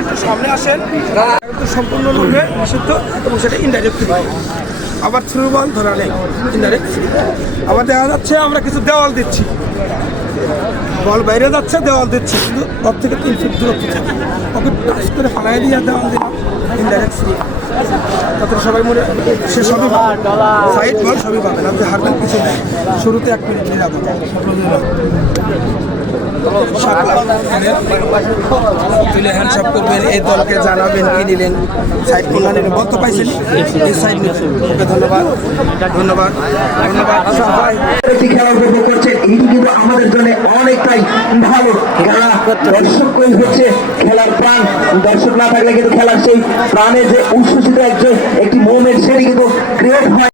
একটু সামনে আসেন, সম্পূর্ণ লড়বে নিষিদ্ধ এবং সেটা ইনডাইরেক্ট। আবার থ্রু বল ধরা নেই, ইনডাইরেক্ট। আবার দেখা যাচ্ছে আমরা কিছু দেওয়াল দিচ্ছি, বল বাইরে যাচ্ছে, দেওয়াল দিচ্ছি, কিন্তু ওর থেকে 3 ফিট দূরত্ব থাকে, ওকে টাচ করে ফালাই দিয়ে দেওয়াল দিলাম, ইনডাইরেক্ট ফ্রি। তাতে সবাই মনে সে সবই সাইড বল সবই পাবেন, আপনি হারবেন কিছু নেই। শুরুতে 1 মিনিট নিরাপদ তুলে হ্যান্ডশপ করবেন, এই দলকে জানাবেন কি নিলেন, সাইড কোনটা নিলেন, বলতে পাইছেন এই সাইড নিলেন। ওকে ধন্যবাদ ধন্যবাদ ধন্যবাদ সবাই। খেলা উপভোগ করছেন, এটি কিন্তু আমাদের জন্য অনেকটাই ভালো খেলা। দর্শকই হচ্ছে খেলার প্রাণ, দর্শক না থাকলে কিন্তু খেলার সেই প্রাণের যে উচ্ছ্বসিত একটি মোমেন্ট সেটি কিন্তু ক্রিয়েট হয়।